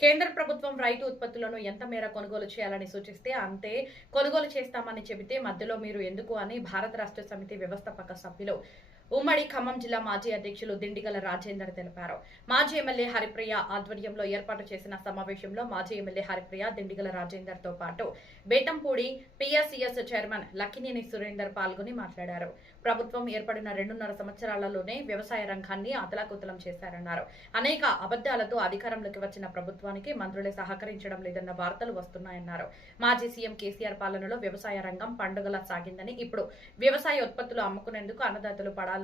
కేంద్ర ప్రభుత్వం రైతు ఉత్పత్తులను ఎంత మేర కొనుగోలు చేయాలని సూచిస్తే అంతే కొనుగోలు చేస్తామని చెబితే మధ్యలో మీరు ఎందుకు అని భారత రాష్ట్ర సమితి వ్యవస్థాపక సభ్యులు ఉమ్మడి ఖమ్మం జిల్లా మాజీ అధ్యక్షులు దిండిగల రాజేందర్ తెలిపారు. మాజీ ఎమ్మెల్యే హరిప్రియ ఆధ్వర్యంలో ఏర్పాటు చేసిన సమావేశంలో మాజీ ఎమ్మెల్యే హరిప్రియ, దిండిగల రాజేందర్ తో పాటు బేతంపూడి పిఎస్సిఎస్ చైర్మన్ లక్కినేని సురేందర్ పాల్గొని మాట్లాడారు. ప్రభుత్వం ఏర్పడిన 2.5 సంవత్సరాలలోనే వ్యవసాయ రంగాన్ని అతలాకుతలం చేశారన్నారు. అనేక అబద్దాలతో అధికారంలోకి వచ్చిన ప్రభుత్వానికి మంత్రులే సహకరించడం లేదన్న వార్తలు వస్తున్నాయన్నారు. మాజీ సీఎం కేసీఆర్ పాలనలో వ్యవసాయ రంగం పండుగలా సాగిందని, ఇప్పుడు వ్యవసాయ ఉత్పత్తులు అమ్ముకునేందుకు అన్నదాతలు పడాలని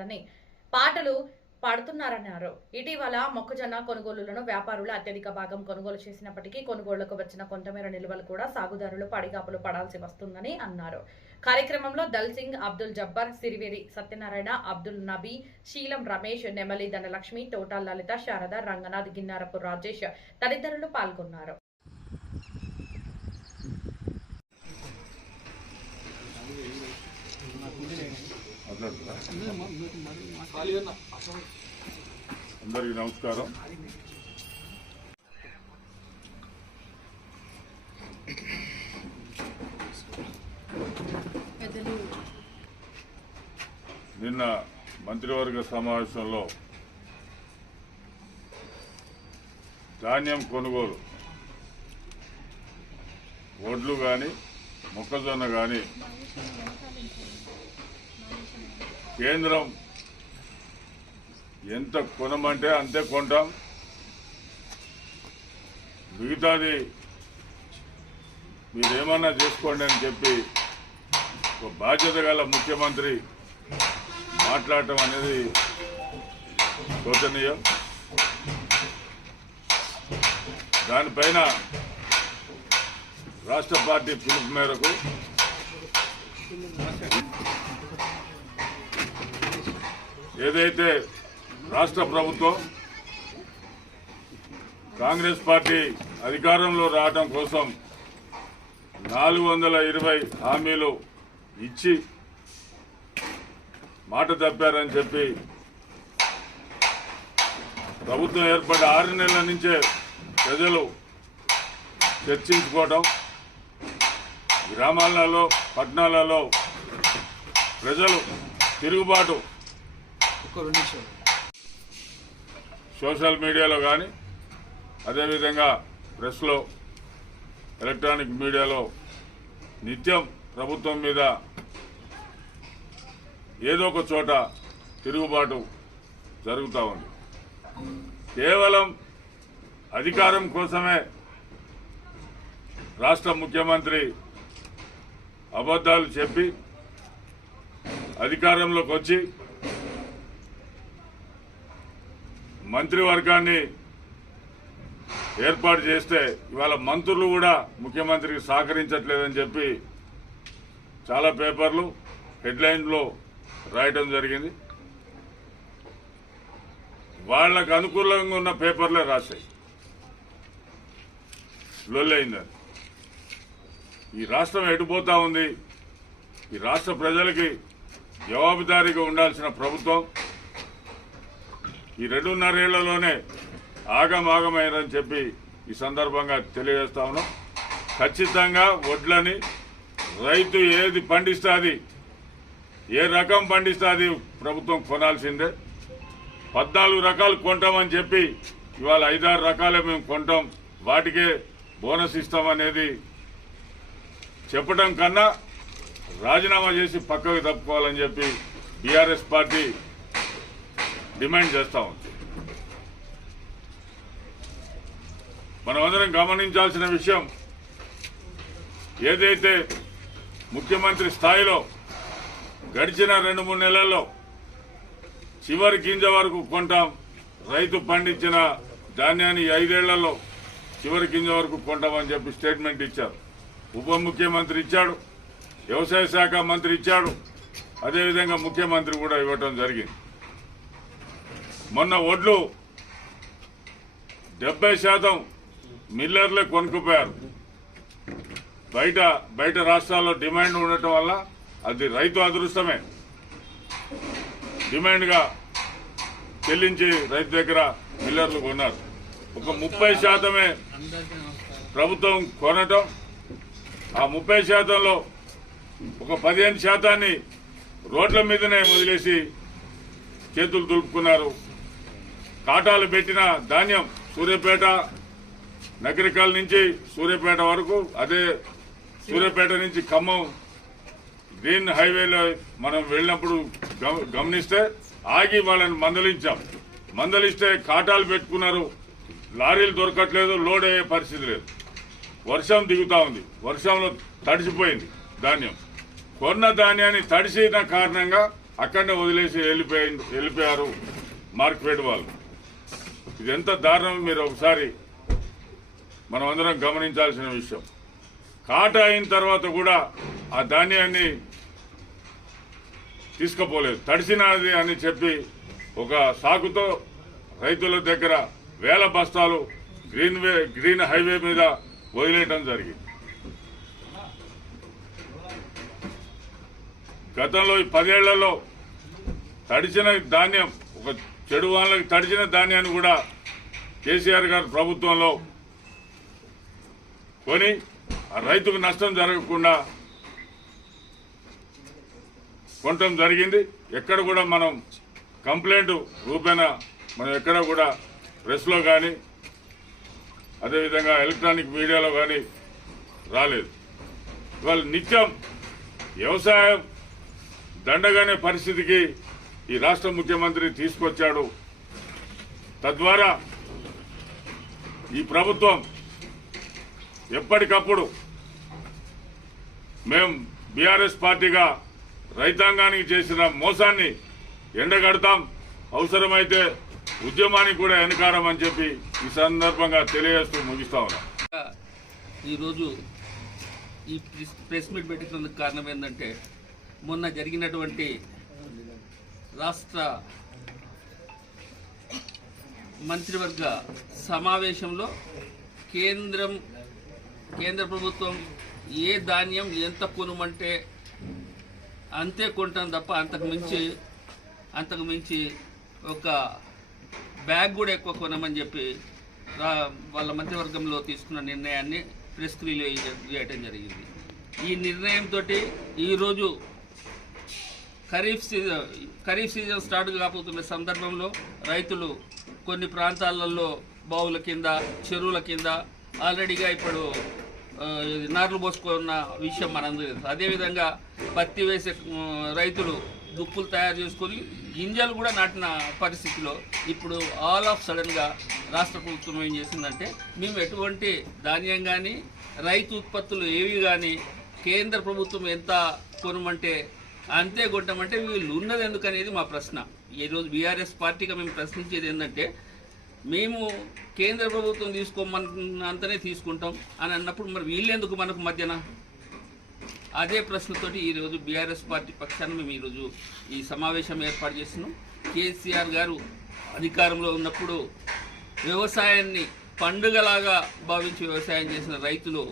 పాటలు పాడుతున్నారన్నారు. ఇటీవల మొక్కజొన్న కొనుగోలులను వ్యాపారులు అత్యధిక భాగం కొనుగోలు చేసినప్పటికీ కొనుగోళ్లకు వచ్చిన కొంతమేర నిల్వలు కూడా సాగుదారులు పడిగాపులు పడాల్సి వస్తుందని అన్నారు. కార్యక్రమంలో దల్ సింగ్, అబ్దుల్ జబ్బర్, సిరివేరి సత్యనారాయణ, అబ్దుల్ నబీ, శీలం రమేష్, నెమలి ధనలక్ష్మి, తోటా లలిత, శారద, రంగనాథ్, గిన్నారపు రాజేష్ తదితరులు పాల్గొన్నారు. అందరికీ నమస్కారం. నిన్న మంత్రివర్గ సమావేశంలో ధాన్యం కొనుగోలు, వడ్లు కానీ మొక్కజొన్న కానీ కేంద్రం ఎంత కొనమంటే అంతే కొంటాం, మిగతాది మీరేమన్నా చేసుకోండి అని చెప్పి ఒక బాధ్యత గల ముఖ్యమంత్రి మాట్లాడటం అనేది శోచనీయం. దానిపైన రాష్ట్ర పార్టీ పిలుపు మేరకు ఏదైతే రాష్ట్ర ప్రభుత్వం కాంగ్రెస్ పార్టీ అధికారంలో రావడం కోసం 420 హామీలు ఇచ్చి మాట తప్పారని చెప్పి ప్రభుత్వం ఏర్పడి 6 నెలల నుంచే ప్రజలు చర్చించుకోవడం, గ్రామాలలో పట్టణాలలో ప్రజలు తిరుగుబాటు సోషల్ మీడియాలో కానీ అదేవిధంగా ప్రెస్లో, ఎలక్ట్రానిక్ మీడియాలో నిత్యం ప్రభుత్వం మీద ఏదో ఒక చోట తిరుగుబాటు జరుగుతూ ఉంది. కేవలం అధికారం కోసమే రాష్ట్ర ముఖ్యమంత్రి అబద్ధాలు చెప్పి అధికారంలోకి వచ్చి మంత్రివర్గాన్ని ఏర్పాటు చేస్తే ఇవాళ మంత్రులు కూడా ముఖ్యమంత్రికి సహకరించట్లేదని చెప్పి చాలా పేపర్లు హెడ్లైన్లో రాయటం జరిగింది. వాళ్లకు అనుకూలంగా ఉన్న పేపర్లే రాశాయి. లొల్లైందని. ఈ రాష్ట్రం ఎటుపోతా ఉంది? ఈ రాష్ట్ర ప్రజలకి జవాబుదారీగా ఉండాల్సిన ప్రభుత్వం ఈ 2.5 ఏళ్లలోనే ఆగమాగమైందని చెప్పి ఈ సందర్భంగా తెలియజేస్తా ఉన్నాం. ఖచ్చితంగా వడ్లని రైతు ఏది పండిస్తుంది, ఏ రకం పండిస్తుంది ప్రభుత్వం కొనాల్సిందే. 14 రకాలు కొంటామని చెప్పి ఇవాళ 5-6 రకాలే మేము కొంటాం, వాటికే బోనస్ ఇస్తామనేది చెప్పడం కన్నా రాజీనామా చేసి పక్కకు తప్పుకోవాలని చెప్పి బీఆర్ఎస్ పార్టీ డిమాండ్ చేస్తా ఉంది. మనమందరం గమనించాల్సిన విషయం, ఏదైతే ముఖ్యమంత్రి స్థాయిలో గడిచిన 2-3 నెలల్లో చివరి గింజ వరకు కొంటాం, రైతు పండించిన ధాన్యాన్ని 5 ఏళ్లలో చివరి గింజ వరకు కొంటామని చెప్పి స్టేట్మెంట్ ఇచ్చారు. ఉప ముఖ్యమంత్రి ఇచ్చాడు, వ్యవసాయ శాఖ మంత్రి ఇచ్చాడు, అదేవిధంగా ముఖ్యమంత్రి కూడా ఇవ్వటం జరిగింది. మొన్న వడ్లు 70% మిల్లర్లే కొనుక్కుపోయారు. బయట రాష్ట్రాల్లో డిమాండ్ ఉండటం వల్ల అది రైతు అదృష్టమే. డిమాండ్గా చెల్లించి రైతు దగ్గర మిల్లర్లు కొన్నారు. ఒక 30% ప్రభుత్వం కొనటం, ఆ 30%లో ఒక 15% రోడ్ల మీదనే వదిలేసి చేతులు దులుపుకున్నారు. కాటాలు పెట్టిన ధాన్యం సూర్యాపేట నగరికల్ నుంచి సూర్యాపేట వరకు, అదే సూర్యాపేట నుంచి ఖమ్మం గ్రీన్ హైవేలో మనం వెళ్ళినప్పుడు గమనిస్తే ఆగి వాళ్ళని మందలిస్తే కాటాలు పెట్టుకున్నారు. లారీలు దొరకట్లేదు, లోడ్ అయ్యే పరిస్థితి లేదు. వర్షం దిగుతా ఉంది, వర్షంలో తడిసిపోయింది ధాన్యం. కొన్న ధాన్యాన్ని తడిసిన కారణంగా అక్కడనే వదిలేసి వెళ్ళిపోయారు మార్కెట్ వాళ్ళు. ఇది ఎంత దారుణం మీరు ఒకసారి మనం అందరం గమనించాల్సిన విషయం. కాట అయిన తర్వాత కూడా ఆ ధాన్యాన్ని తీసుకుపోలేదు, తడిసినది అని చెప్పి ఒక సాకుతో రైతుల దగ్గర 1000 బస్తాలు గ్రీన్ హైవే మీద వదిలేయటం జరిగింది. గతంలో ఈ 10 ఏళ్లలో తడిచిన ధాన్యం, ఒక చెడు వాళ్ళకి తడిచిన ధాన్యాన్ని కూడా కేసీఆర్ గారి ప్రభుత్వంలో కొని ఆ రైతుకు నష్టం జరగకుండా కొనటం జరిగింది. ఎక్కడ కూడా మనం కంప్లైంట్ రూపేణ మనం ఎక్కడ కూడా ప్రెస్లో కానీ అదేవిధంగా ఎలక్ట్రానిక్ మీడియాలో కానీ రాలేదు. ఇవాళ నిత్యం వ్యవసాయం దండగానే పరిస్థితికి ఈ రాష్ట్ర ముఖ్యమంత్రి తీసుకొచ్చాడు. తద్వారా ఈ ప్రభుత్వం ఎప్పటికప్పుడు మేము బీఆర్ఎస్ పార్టీగా రైతాంగానికి చేసిన మోసాన్ని ఎండగడతాం, అవసరమైతే ఉద్యమానికి కూడా వెనకాడమని చెప్పి ఈ సందర్భంగా తెలియజేస్తూ ముగిస్తా ఉన్నాం. ఈరోజు ఈ ప్రెస్ మీట్ పెట్టినందుకు కారణం ఏంటంటే, మొన్న జరిగినటువంటి రాష్ట్ర మంత్రివర్గ సమావేశంలో కేంద్ర ప్రభుత్వం ఏ ధాన్యం ఎంత కొనుమంటే అంతే కొంటాం తప్ప అంతకు మించి ఒక బ్యాగ్ కూడా ఎక్కువ కొనమని చెప్పి వాళ్ళ మంత్రివర్గంలో తీసుకున్న నిర్ణయాన్ని ప్రెస్ రిలీజ్ చేయడం జరిగింది. ఈ నిర్ణయంతో ఈరోజు ఖరీఫ్ సీజన్ స్టార్ట్ కాబోతున్న సందర్భంలో రైతులు కొన్ని ప్రాంతాలలో బావుల కింద, చెరువుల కింద ఆల్రెడీగా ఇప్పుడు నార్లు పోసుకున్న విషయం మనందరూ తెలుసు. అదేవిధంగా పత్తి వేసే రైతులు దుక్కులు తయారు చేసుకొని గింజలు కూడా నాటిన పరిస్థితిలో ఇప్పుడు ఆల్ ఆఫ్ సడన్గా రాష్ట్ర ప్రభుత్వం ఏం చేసిందంటే, మేము ఎటువంటి ధాన్యం కానీ రైతు ఉత్పత్తులు ఏవి కానీ కేంద్ర ప్రభుత్వం ఎంత కొనమంటే అంతే కొట్టమంటే వీళ్ళు ఉన్నది ఎందుకనేది మా ప్రశ్న. ఈరోజు బీఆర్ఎస్ పార్టీగా మేము ప్రశ్నించేది ఏంటంటే, మేము కేంద్ర ప్రభుత్వం తీసుకోమన్నంతనే తీసుకుంటాం అని అన్నప్పుడు మరి వీళ్ళెందుకు మనకు మధ్యన? అదే ప్రశ్నతోటి ఈరోజు బీఆర్ఎస్ పార్టీ పక్షాన మేము ఈరోజు ఈ సమావేశం ఏర్పాటు చేస్తున్నాం. కేసీఆర్ గారు అధికారంలో ఉన్నప్పుడు వ్యవసాయాన్ని పండుగలాగా భావించి వ్యవసాయం చేసిన రైతులు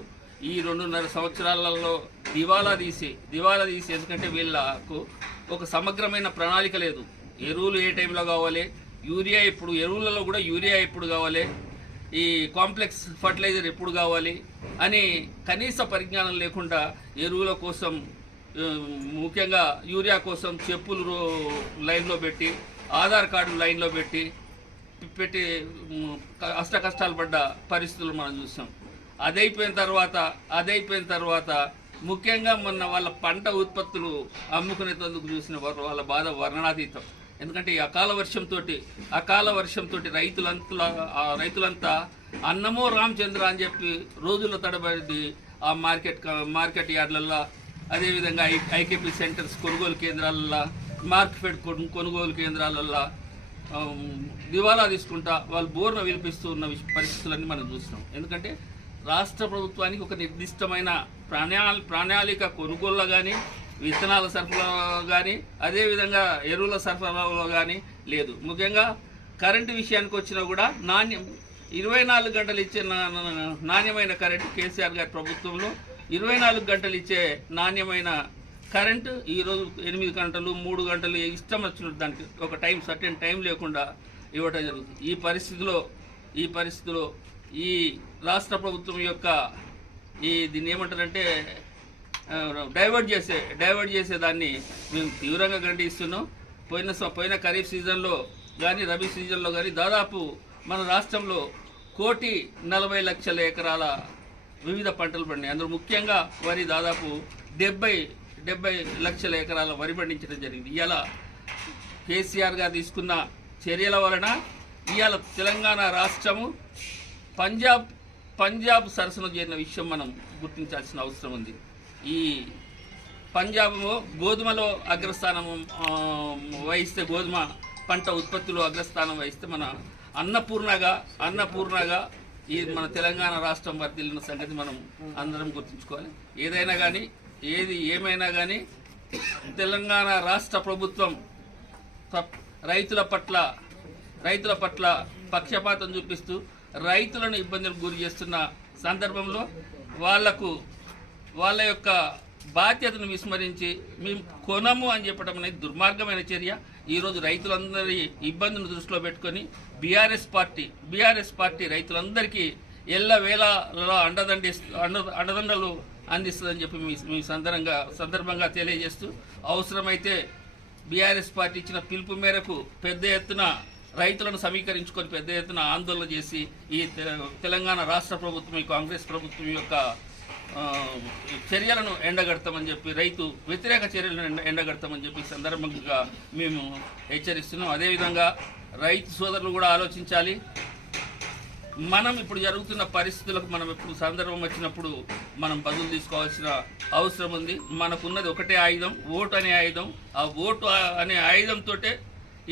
ఈ 2.5 సంవత్సరాలలో దివాలా తీసి ఎందుకంటే వీళ్ళకు ఒక సమగ్రమైన ప్రణాళిక లేదు. ఎరువులు ఏ టైంలో కావాలి, యూరియా ఇప్పుడు ఎరువులలో కూడా యూరియా ఎప్పుడు కావాలి, ఈ కాంప్లెక్స్ ఫర్టిలైజర్ ఎప్పుడు కావాలి అని కనీస పరిజ్ఞానం లేకుండా ఎరువుల కోసం, ముఖ్యంగా యూరియా కోసం చెప్పులు లైన్లో పెట్టి, ఆధార్ కార్డు లైన్లో పెట్టి అష్ట కష్టాలు పడ్డ పరిస్థితులు మనం చూసాం. అదైపోయిన తర్వాత ముఖ్యంగా మొన్న వాళ్ళ పంట ఉత్పత్తులు అమ్ముకునేందుకు చూసిన వాళ్ళ బాధ వర్ణనాతీతం. ఎందుకంటే ఈ అకాల వర్షంతో రైతులంతా అన్నమో రామచంద్ర అని చెప్పి రోజుల తడబడి ఆ మార్కెట్ యార్డ్లల్లో, అదేవిధంగా ఐకేపీ సెంటర్స్ కొనుగోలు కేంద్రాలల్లో, మార్కెట్ కొనుగోలు కేంద్రాలల్లో దివాలా తీసుకుంటా వాళ్ళు బోర్న విలిపిస్తూ ఉన్న పరిస్థితులన్నీ మనం చూస్తున్నాం. ఎందుకంటే రాష్ట్ర ప్రభుత్వానికి ఒక నిర్దిష్టమైన ప్రణాళిక కొనుగోలులో కానీ, విత్తనాల సరఫరాలో కానీ, అదేవిధంగా ఎరువుల సరఫరాలో కానీ లేదు. ముఖ్యంగా కరెంటు విషయానికి వచ్చినా కూడా 24 గంటలు ఇచ్చే నాణ్యమైన కరెంటు కేసీఆర్ గారి ప్రభుత్వంలో 24 గంటలు ఇచ్చే నాణ్యమైన కరెంటు ఈరోజు 8 గంటలు, 3 గంటలు ఇష్టం వచ్చినట్టు దానికి ఒక సర్టెన్ టైం లేకుండా ఇవ్వటం జరుగుతుంది. ఈ పరిస్థితిలో ఈ పరిస్థితిలో ఈ రాష్ట్ర ప్రభుత్వం యొక్క దీన్ని ఏమంటారంటే డైవర్ట్ చేసే దాన్ని మేము తీవ్రంగా ఖండిస్తున్నాం. పోయిన ఖరీఫ్ సీజన్లో కానీ రబీ సీజన్లో కానీ దాదాపు మన రాష్ట్రంలో 1,40,00,000 ఎకరాల వివిధ పంటలు పండినాయి. అందులో ముఖ్యంగా వరి దాదాపు 70 లక్షల ఎకరాల వరి పండించడం జరిగింది. ఇవాళ కేసీఆర్ గారు తీసుకున్న చర్యల వలన ఇవాళ తెలంగాణ రాష్ట్రము పంజాబ్ సరసన చేరిన విషయం మనం గుర్తించాల్సిన అవసరం ఉంది. ఈ పంజాబ్లో గోధుమలో అగ్రస్థానం వహిస్తే, గోధుమ పంట ఉత్పత్తిలో అగ్రస్థానం వహిస్తే మన అన్నపూర్ణగా ఈ మన తెలంగాణ రాష్ట్రం వర్ధిల్లిన సంగతి మనం అందరం గుర్తుంచుకోవాలి. ఏమైనా కానీ తెలంగాణ రాష్ట్ర ప్రభుత్వం రైతుల పట్ల పక్షపాతం చూపిస్తూ రైతులను ఇబ్బందులకు గురి చేస్తున్న సందర్భంలో వాళ్ళ యొక్క బాధ్యతను విస్మరించి మేము కొనము అని చెప్పడం అనేది దుర్మార్గమైన చర్య. ఈరోజు రైతులందరి ఇబ్బందులను దృష్టిలో పెట్టుకొని బీఆర్ఎస్ పార్టీ రైతులందరికీ ఎల్లవేళలా అండదండలు అందిస్తుందని చెప్పి మీ సందర్భంగా తెలియజేస్తూ, అవసరమైతే బీఆర్ఎస్ పార్టీ ఇచ్చిన పిలుపు మేరకు పెద్ద ఎత్తున రైతులను సమీకరించుకొని పెద్ద ఎత్తున ఆందోళన చేసి ఈ తెలంగాణ రాష్ట్ర ప్రభుత్వం, ఈ కాంగ్రెస్ ప్రభుత్వం యొక్క చర్యలను ఎండగడతామని చెప్పి, రైతు వ్యతిరేక చర్యలను ఎండగడతామని చెప్పి సందర్భంగా మేము హెచ్చరిస్తున్నాం. అదేవిధంగా రైతు సోదరులు కూడా ఆలోచించాలి. మనం ఇప్పుడు జరుగుతున్న పరిస్థితులకు మనం ఎప్పుడు సందర్భం వచ్చినప్పుడు మనం బదులు తీసుకోవాల్సిన అవసరం ఉంది. మనకున్నది ఒకటే ఆయుధం, ఓటు అనే ఆయుధం. ఆ ఓటు అనే ఆయుధంతో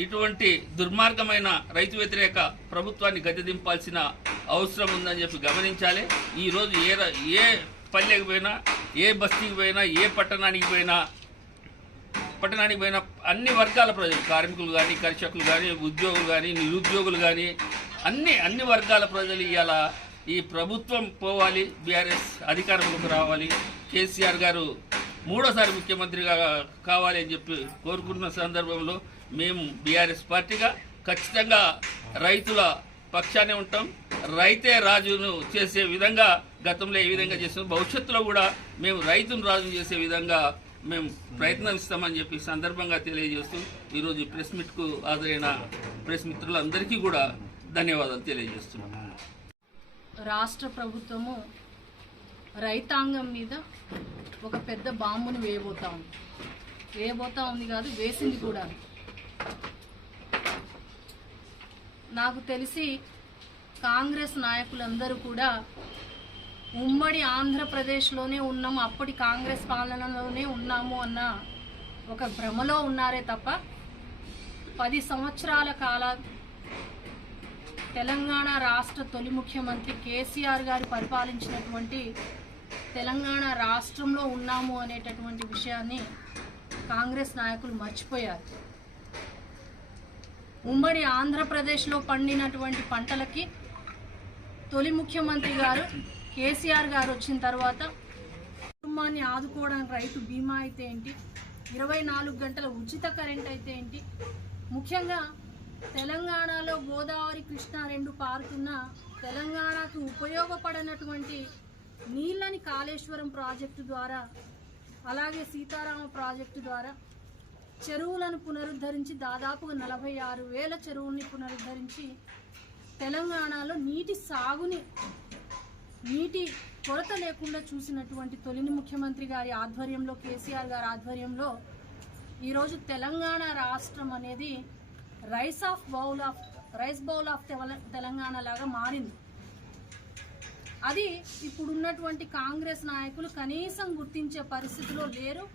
ఇటువంటి దుర్మార్గమైన రైతు వ్యతిరేక ప్రభుత్వాన్ని గద్దెదింపాల్సిన అవసరం ఉందని చెప్పి గమనించాలి. ఈరోజు ఏ పల్లెకి పోయినా, ఏ బస్తీకి పోయినా, ఏ పట్టణానికి పోయినా అన్ని వర్గాల ప్రజలు, కార్మికులు కానీ, కర్షకులు కానీ, ఉద్యోగులు కానీ, నిరుద్యోగులు కానీ అన్ని వర్గాల ప్రజలు ఇవాళ ఈ ప్రభుత్వం పోవాలి, బీఆర్ఎస్ అధికారంలోకి రావాలి, కేసీఆర్ గారు మూడోసారి ముఖ్యమంత్రిగా కావాలి అని చెప్పి కోరుకుంటున్న సందర్భంలో మేము బీఆర్ఎస్ పార్టీగా ఖచ్చితంగా రైతుల పక్షానే ఉంటాం. రైతే రాజును చేసే విధంగా గతంలో ఏ విధంగా చేస్తున్నాం, భవిష్యత్తులో కూడా మేము రైతును రాజును చేసే విధంగా మేము ప్రయత్నిస్తామని చెప్పి సందర్భంగా తెలియజేస్తూ ఈరోజు ప్రెస్ మీట్కు హాజరైన ప్రెస్ మిత్రులందరికీ కూడా ధన్యవాదాలు తెలియజేస్తున్నాం. రాష్ట్ర ప్రభుత్వము రైతాంగం మీద ఒక పెద్ద బాంబుని వేయబోతా ఉంది కాదు, వేసింది కూడా. నాకు తెలిసి కాంగ్రెస్ నాయకులందరూ కూడా ఉమ్మడి ఆంధ్రప్రదేశ్లోనే ఉన్నాము, అప్పటి కాంగ్రెస్ పాలనలోనే ఉన్నాము అన్న ఒక భ్రమలో ఉన్నారే తప్ప 10 సంవత్సరాల తెలంగాణ రాష్ట్ర తొలి ముఖ్యమంత్రి కేసీఆర్ గారు పరిపాలించినటువంటి తెలంగాణ రాష్ట్రంలో ఉన్నాము అనేటటువంటి విషయాన్ని కాంగ్రెస్ నాయకులు మర్చిపోయారు. ఉమ్మడి ఆంధ్రప్రదేశ్లో పండినటువంటి పంటలకి తొలి ముఖ్యమంత్రి గారు కేసీఆర్ గారు వచ్చిన తర్వాత కుటుంబాన్ని ఆదుకోవడానికి రైతు బీమా అయితే ఏంటి, 24 గంటల ఉచిత కరెంట్ అయితే ఏంటి, ముఖ్యంగా తెలంగాణలో గోదావరి కృష్ణా 2 పారుతున్న తెలంగాణకు ఉపయోగపడినటువంటి నీళ్ళని కాళేశ్వరం ప్రాజెక్టు ద్వారా, అలాగే సీతారామ ప్రాజెక్టు ద్వారా చెరువులను పునరుద్ధరించి దాదాపుగా 46,000 చెరువుల్ని పునరుద్ధరించి తెలంగాణలో నీటి కొరత లేకుండా చూసినటువంటి తొలి ముఖ్యమంత్రి గారి ఆధ్వర్యంలో, కేసీఆర్ గారి ఆధ్వర్యంలో ఈరోజు తెలంగాణ రాష్ట్రం అనేది రైస్ బౌల్ ఆఫ్ తెలంగాణ లాగా మారింది. అది ఇప్పుడున్నటువంటి కాంగ్రెస్ నాయకులు కనీసం గుర్తించే పరిస్థితిలో లేరు.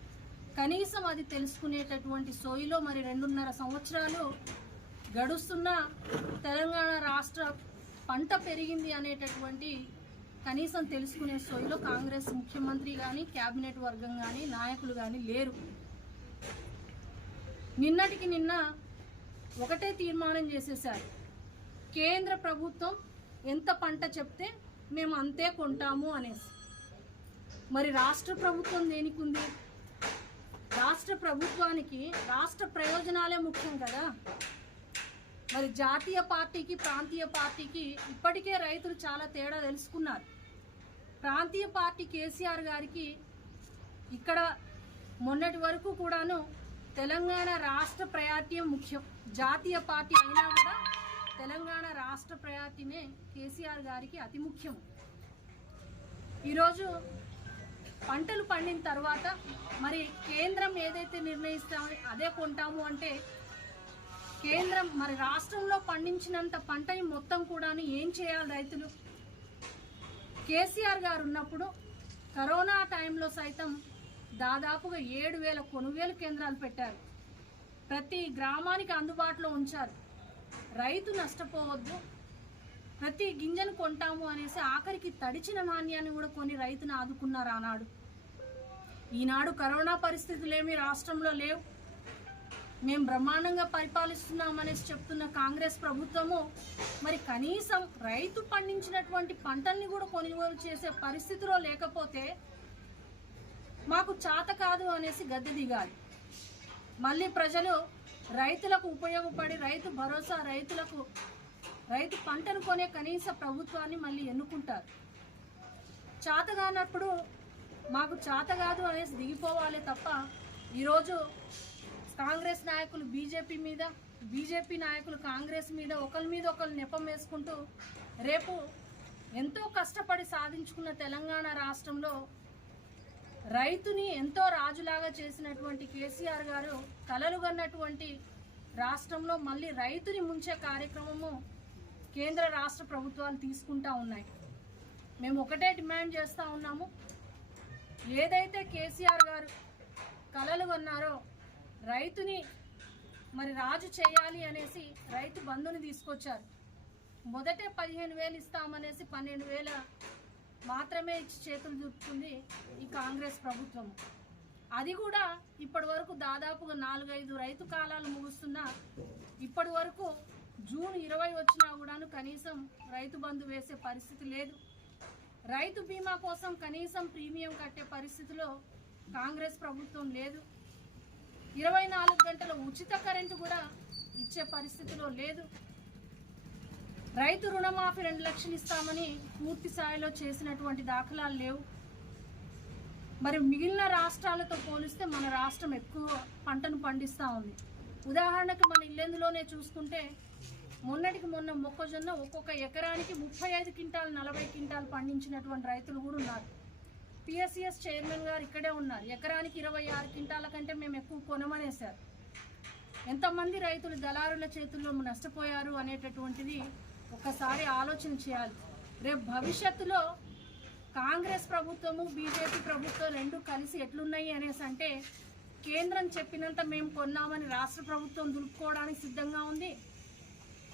కనీసం అది తెలుసుకునేటటువంటి సోయిలో మరి 2.5 సంవత్సరాలు గడుస్తున్న తెలంగాణ రాష్ట్ర పంట పెరిగింది అనేటటువంటి కనీసం తెలుసుకునే సోయిలో కాంగ్రెస్ ముఖ్యమంత్రి కానీ, క్యాబినెట్ వర్గం కానీ, నాయకులు కానీ లేరు. నిన్నటికి నిన్న ఒకటే తీర్మానం చేసేశారు, కేంద్ర ప్రభుత్వం ఎంత పంట చెప్తే మేము అంతే కొంటాము అనేసి. మరి రాష్ట్ర ప్రభుత్వం దేనికి ఉంది? రాష్ట్ర ప్రభుత్వానికి రాష్ట్ర ప్రయోజనాలే ముఖ్యం కదా. మరి జాతీయ పార్టీకి ప్రాంతీయ పార్టీకి ఇప్పటికే రైతులు చాలా తేడా తెలుసుకున్నారు. ప్రాంతీయ పార్టీ కేసీఆర్ గారికి ఇక్కడ మొన్నటి వరకు కూడాను తెలంగాణ రాష్ట్ర ప్రయారిటీ ముఖ్యం. జాతీయ పార్టీ అయినా కూడా తెలంగాణ రాష్ట్ర ప్రయారిటీనే కేసీఆర్ గారికి అతి ముఖ్యం. ఈరోజు పంటలు పండిన తర్వాత మరి కేంద్రం ఏదైతే నిర్ణయిస్తామో అదే కొంటాము అంటే కేంద్రం మరి రాష్ట్రంలో పండించినంత పంటని మొత్తం కూడాను ఏం చేయాలి రైతులు? కేసీఆర్ గారు ఉన్నప్పుడు కరోనా టైంలో సైతం దాదాపుగా 7,000 కొనుగోలు కేంద్రాలు పెట్టారు. ప్రతి గ్రామానికి అందుబాటులో ఉంచారు. రైతు నష్టపోవద్దు, ప్రతి గింజను కొంటాము అనేసి ఆఖరికి తడిచిన ధాన్యాన్ని కూడా కొని రైతును ఆదుకున్నారు ఆనాడు. ఈనాడు కరోనా పరిస్థితులు ఏమీ రాష్ట్రంలో లేవు, మేము బ్రహ్మాండంగా పరిపాలిస్తున్నామనేసి చెప్తున్న కాంగ్రెస్ ప్రభుత్వము మరి కనీసం రైతు పండించినటువంటి పంటల్ని కూడా కొనుగోలు చేసే పరిస్థితిలో లేకపోతే మాకు చేత కాదు అనేసి గద్దె దిగాలి. మళ్ళీ ప్రజలు రైతులకు ఉపయోగపడి రైతు భరోసా రైతు పంటను కొనే కనీస ప్రభుత్వాన్ని మళ్ళీ ఎన్నుకుంటారు. చేతగానప్పుడు మాకు చేత కాదు అనేసి దిగిపోవాలి తప్ప ఈరోజు కాంగ్రెస్ నాయకులు బీజేపీ నాయకులు కాంగ్రెస్ మీద ఒకరు నెపం వేసుకుంటూ రేపు ఎంతో కష్టపడి సాధించుకున్న తెలంగాణ రాష్ట్రంలో రైతుని ఎంతో రాజులాగా చేసినటువంటి కేసీఆర్ గారు కలలుగన్నటువంటి రాష్ట్రంలో మళ్ళీ రైతుని ముంచే కార్యక్రమము కేంద్ర రాష్ట్ర ప్రభుత్వాలు తీసుకుంటా ఉన్నాయి. మేము ఒకటే డిమాండ్ చేస్తూ ఉన్నాము, ఏదైతే కేసీఆర్ గారు కలలు కన్నారో రైతుని మరి రాజు చేయాలి అనేసి రైతు బంధుని తీసుకొచ్చారు. మొదటే 15,000 ఇస్తామనేసి 12,000 మాత్రమే ఇచ్చి చేతులు దులుపుతుంది ఈ కాంగ్రెస్ ప్రభుత్వం. అది కూడా ఇప్పటి వరకు దాదాపుగా 4-5 రైతు కాలాలు ముగుస్తున్నా ఇప్పటి వరకు జూన్ 20 వచ్చినా కూడాను కనీసం రైతు బంధు వేసే పరిస్థితి లేదు. రైతు బీమా కోసం కనీసం ప్రీమియం కట్టే పరిస్థితిలో కాంగ్రెస్ ప్రభుత్వం లేదు. 24 గంటల ఉచిత కరెంటు కూడా ఇచ్చే పరిస్థితిలో లేదు. రైతు రుణమాఫీ 2 లక్షలు ఇస్తామని పూర్తి స్థాయిలో చేసినటువంటి దాఖలాలు లేవు. మరి మిగిలిన రాష్ట్రాలతో పోలిస్తే మన రాష్ట్రం ఎక్కువ పంటను పండిస్తూ ఉంది. ఉదాహరణకు మన ఇల్లెందులోనే చూసుకుంటే మొన్నటికి మొన్న మొక్కజొన్న ఒక్కొక్క ఎకరానికి 35 క్వింటాలు 40 క్వింటాలు పండించినటువంటి రైతులు కూడా ఉన్నారు. పిఎస్సిఎస్ చైర్మన్ గారు ఇక్కడే ఉన్నారు. ఎకరానికి 26 క్వింటాల కంటే మేము ఎక్కువ కొనమనేశారు. ఎంతమంది రైతులు దళారుల చేతుల్లో నష్టపోయారు అనేటటువంటిది ఒకసారి ఆలోచన చేయాలి. రేపు భవిష్యత్తులో కాంగ్రెస్ ప్రభుత్వము బీజేపీ ప్రభుత్వం రెండు కలిసి ఎట్లున్నాయి అనేసి అంటే కేంద్రం చెప్పినంత మేము కొన్నామని రాష్ట్ర ప్రభుత్వం దులుపుకోవడానికి సిద్ధంగా ఉంది.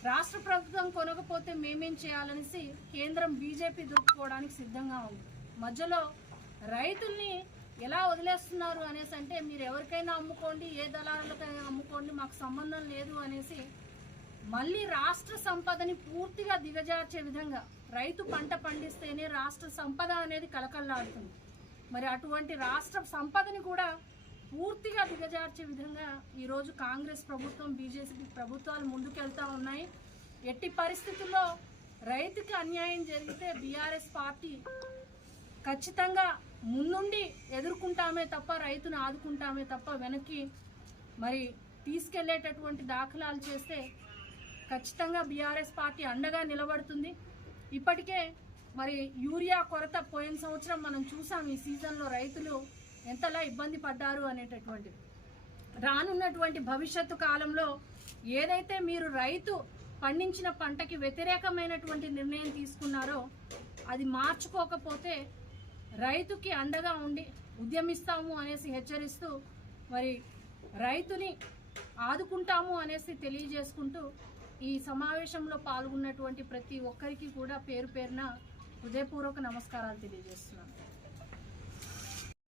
రాష్ట్ర ప్రభుత్వం కొనకపోతే మేమేం చేయాలనేసి కేంద్రం బీజేపీ దులుపుకోవడానికి సిద్ధంగా ఉంది. మధ్యలో రైతుల్ని ఎలా వదిలేస్తున్నారు అనేసి అంటే మీరు ఎవరికైనా అమ్ముకోండి, ఏ దళారులకైనా అమ్ముకోండి, మాకు సంబంధం లేదు అనేసి మళ్ళీ రాష్ట్ర సంపదని పూర్తిగా దిగజార్చే విధంగా రైతు పంట పండిస్తేనే రాష్ట్ర సంపద అనేది కలకల్లాడుతుంది. మరి అటువంటి రాష్ట్ర సంపదని కూడా పూర్తిగా దిగజార్చే విధంగా ఈరోజు కాంగ్రెస్ ప్రభుత్వం బీజేపీ ప్రభుత్వాలు ముందుకెళ్తా ఉన్నాయి. ఎట్టి పరిస్థితుల్లో రైతుకి అన్యాయం జరిగితే బీఆర్ఎస్ పార్టీ ఖచ్చితంగా ముందుండి ఎదుర్కొంటామే తప్ప రైతును ఆదుకుంటామే తప్ప వెనక్కి మరి తీసుకెళ్లేటటువంటి దాఖలాలు చేస్తే ఖచ్చితంగా బీఆర్ఎస్ పార్టీ అండగా నిలబడుతుంది. ఇప్పటికే మరి యూరియా కొరత పోయిన సంవత్సరం మనం చూసాం. ఈ సీజన్లో రైతులు ఎంతలా ఇబ్బంది పడ్డారు అనేటటువంటిది. రానున్నటువంటి భవిష్యత్తు కాలంలో ఏదైతే మీరు రైతు పండించిన పంటకి వ్యతిరేకమైనటువంటి నిర్ణయం తీసుకున్నారో అది మార్చుకోకపోతే రైతుకి అండగా ఉండి ఉద్యమిస్తాము అనేసి హెచ్చరిస్తూ మరి రైతుని ఆదుకుంటాము అనేసి తెలియజేసుకుంటూ ఈ సమావేశంలో పాల్గొన్నటువంటి ప్రతి ఒక్కరికి కూడా పేరు పేరున హృదయపూర్వక నమస్కారాలు తెలియజేస్తున్నాను.